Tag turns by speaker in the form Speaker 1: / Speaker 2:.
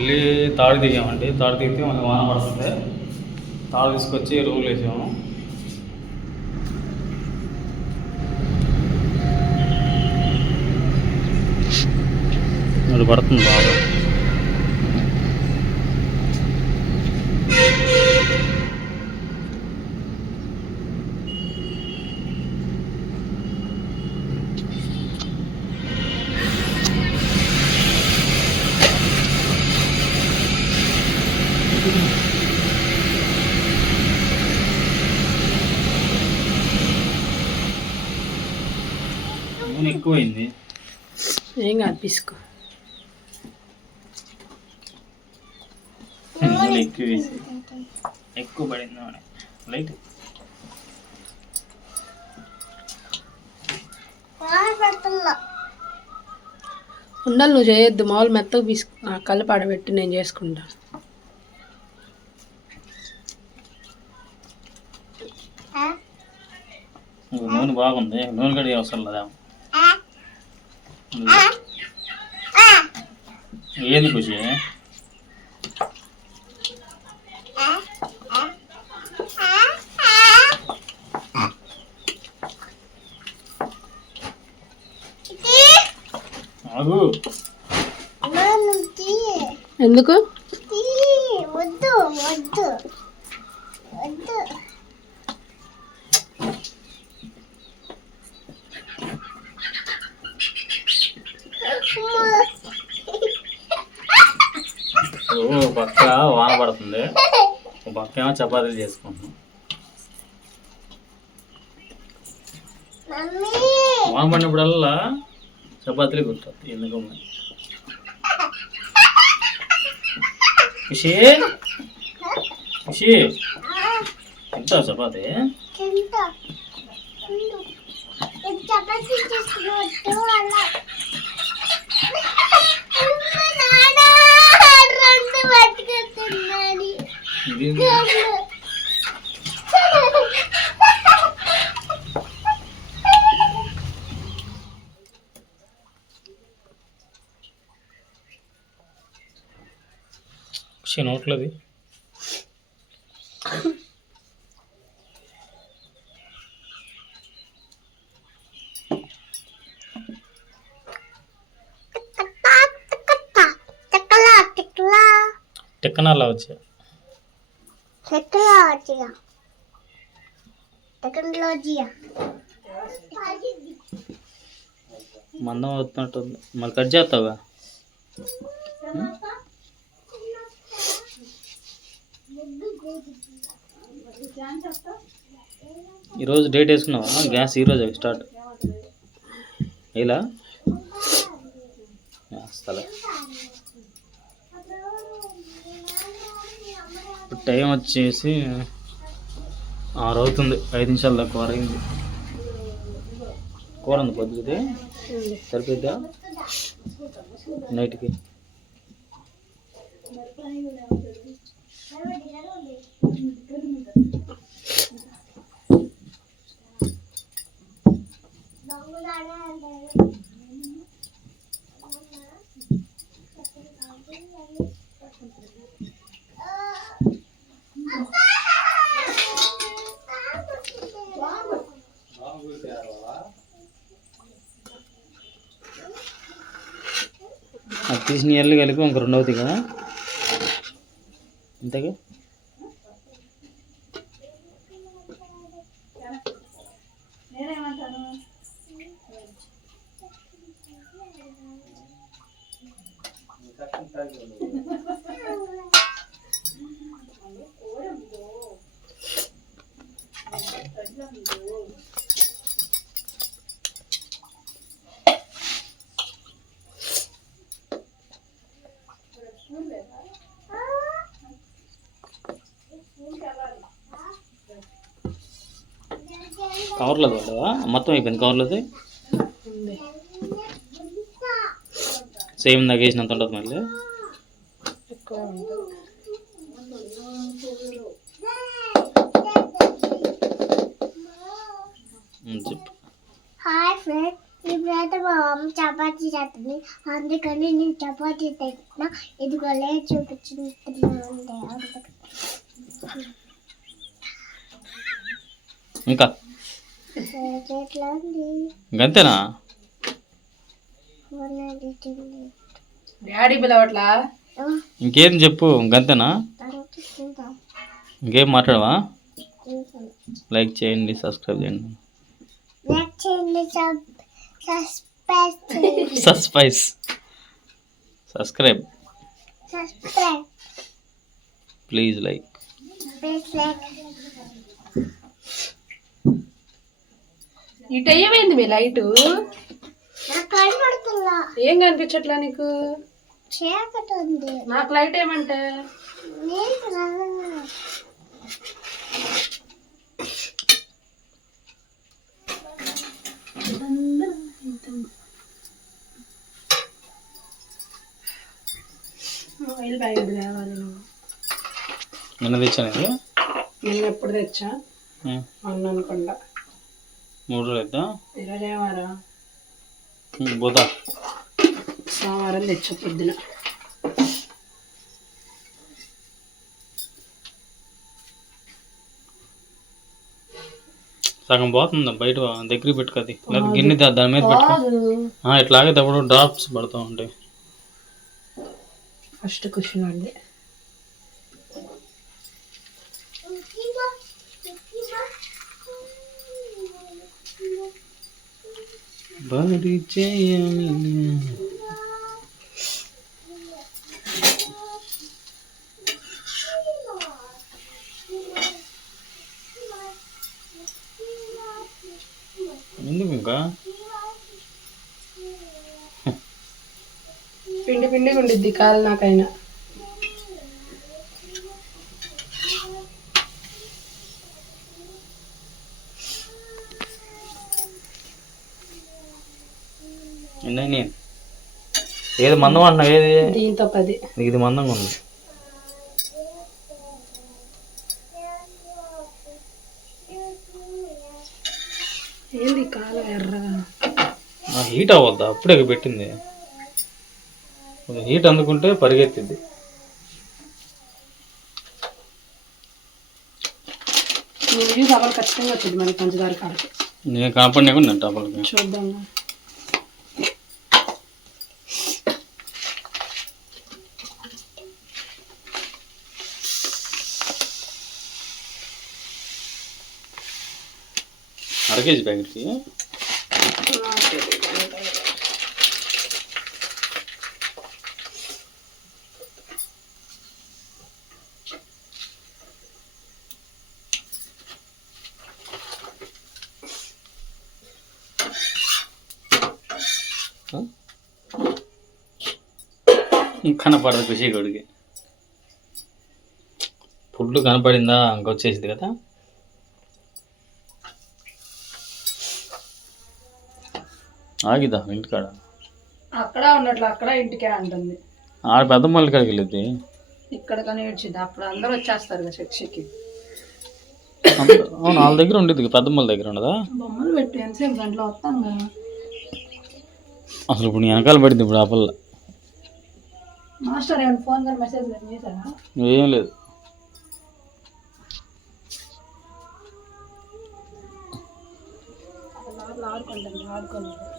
Speaker 1: మళ్ళీ తాడు దిగామండి తాడు దిగితే మళ్ళీ వాన పడుతుంది. తాడు తీసుకొచ్చి రూమ్లో వేసాము. అది పడుతుంది బాగా. నూనె ఎక్కువైంది?
Speaker 2: ఏం కాదు పిసుకో.
Speaker 1: నూనె ఎక్కువ వేసి ఎక్కువ పడింది నూనె లైట్.
Speaker 2: ఉండాలి నువ్వు చేయొద్దు. మామూలు మెత్తగా పిసుకు కలిపి ఆడబెట్టి నేను చేసుకుంటా
Speaker 1: ఇంకో నూనె బాగుంది నూనె కడిగే అవసరం లేదా? ఏంది ఖుషి
Speaker 2: ఎందుకు?
Speaker 3: వద్దు వద్దు.
Speaker 1: పక్క వాన పడుతుంది. ఒక పక్క ఏమో చపాతీలు చేసుకుంటున్నాం. వాన పడినప్పుడల్లా చపాతీలు గుర్తుంది ఎందుకో. ఖుషి? ఖుషి? ఎంత చపాతీ?
Speaker 3: చపాతీ చేసుకున్నట్టు అలా అమ్మ, నాన్న, రెండు పట్టుకొస్తున్నాడు.
Speaker 1: ఖుషి నోట్లది టెక్కనల్లా వచ్చా.
Speaker 3: టెక్నాలజీయా? టెక్నాలజీయా?
Speaker 1: మందం అవుతున్నట్టుంది మళ్ళీ కట్ చేస్తావా? ఈరోజు డేట్ వేసుకున్నావా? గ్యాస్ ఈరోజు స్టార్ట్. ఇలా వేస్తాలే టైం వచ్చేసి ఆరు అవుతుంది ఐదు నిమిషాల దాకా కూర అయింది కూర ఉంది. పొద్దుది సరిపోద్దా నైట్కి. అది తీసిన కలిపి ఇంక రెండు అవుతాయి కదా? అంతేగా కవర్లో పడ్డావా మొత్తం అయిపోయింది కవర్లోది?
Speaker 2: ఉంది.
Speaker 1: సేమ్ నాకు వేసినంత ఉంటుంది మళ్ళీ? చెప్పు.
Speaker 3: హాయ్ ఫ్రెండ్ ఇప్పుడైతే మా అమ్మ చపాతీ చేస్తుంది. అందుకని నేను చపాతీ తెచ్చిన చూపించుకుంటున్నాను
Speaker 1: ఇంకా
Speaker 3: తిండి
Speaker 2: డాడీ పిలవట్లా?
Speaker 1: ఇంకేం చెప్పు
Speaker 3: అనుకుంటా
Speaker 1: ఇంకేం మాట్లాడవా? లైక్ చేయండి సబ్స్క్రైబ్ చేయండి.
Speaker 3: లైక్ చేయండి సబ్ సబ్స్క్రైబ్ చేయండి.
Speaker 1: Subscribe subscribe.
Speaker 3: Subscribe
Speaker 1: please like
Speaker 3: please like
Speaker 2: ఇటు అయ్యమైంది మీ లైటు? ఏం కనిపించట్లా నీకు? నాకు లైట్ ఏమంటే?
Speaker 3: నీకు నల్లగా.
Speaker 2: ఆయిల్ ప్యాకెట్ తేవాలి నువ్వు?
Speaker 1: నిన్న తెచ్చాను ఇది?
Speaker 2: నేను ఎప్పుడు తెచ్చా. అన్న అనుకుంటా.
Speaker 1: మూడు రోజులు ఇద్దాం
Speaker 2: ఈరోజు ఏమారా
Speaker 1: పోతా.
Speaker 2: సోమవారం తెచ్చా పొద్దున.
Speaker 1: సగం పోతుంది బయట దగ్గర పెట్టుకోది లేదా గిన్నె దాని మీద పెట్టుకో. ఇట్లాగే తప్పుడు డ్రాప్స్ పడుతూ ఉంటాయి.
Speaker 2: ఫస్ట్ క్వశ్చన్ అండి
Speaker 1: బడి ఎందుకు ఇంకా?
Speaker 2: పిండి పిండి ఉండిద్ది కాలు నాకైనా.
Speaker 1: ఎన్ని ఏది మందం అన్న ఏది?
Speaker 2: దీంతో పది.
Speaker 1: ఇది మందంగా ఉంది.
Speaker 2: ఏంది కాలు ఎర్రగా?
Speaker 1: హీట్ అవ్వద్దా? అప్పుడే పెట్టింది. హీట్ అందుకుంటే పరిగెత్తింది
Speaker 2: నేను ఖచ్చితంగా వచ్చింది మరి పంచదార కాలకి
Speaker 1: నేను కనపడినా కూడా నేను టపలకి
Speaker 2: చూద్దాం
Speaker 1: అర కేజీ ప్యాకెట్కి? కనపడదు కృషి కొడికి ఫుడ్ కనపడిందా? ఇంకొచ్చేసింది కదా. ఆగిదా ఇంటికాడ?
Speaker 2: అక్కడ ఉన్నట్లు అక్కడ ఇంటికే అంటుంది.
Speaker 1: ఆడ పెద్ద మళ్ళీ కాడికి వెళ్ళిద్ది?
Speaker 2: ఇక్కడ కానీ ఏడ్చింది అప్పుడు అందరూ వచ్చేస్తారు కదా
Speaker 1: అంత- అవును వాళ్ళ దగ్గర ఉండేది పెద్ద మళ్ళీ దగ్గర ఉండదా?
Speaker 2: బొమ్మలు పెట్టు ఎంతసేపు గంటలో వస్తాం కదా.
Speaker 1: అసలు ఇప్పుడు వెనకాల పడింది ఇప్పుడు ఆ పిల్ల.
Speaker 2: మాస్టర్ ఏమైనా ఫోన్ కానీ మెసేజ్ చేశారా?
Speaker 1: ఏం లేదు.
Speaker 2: ఆడుకుంటాను ఆడుకోలేదు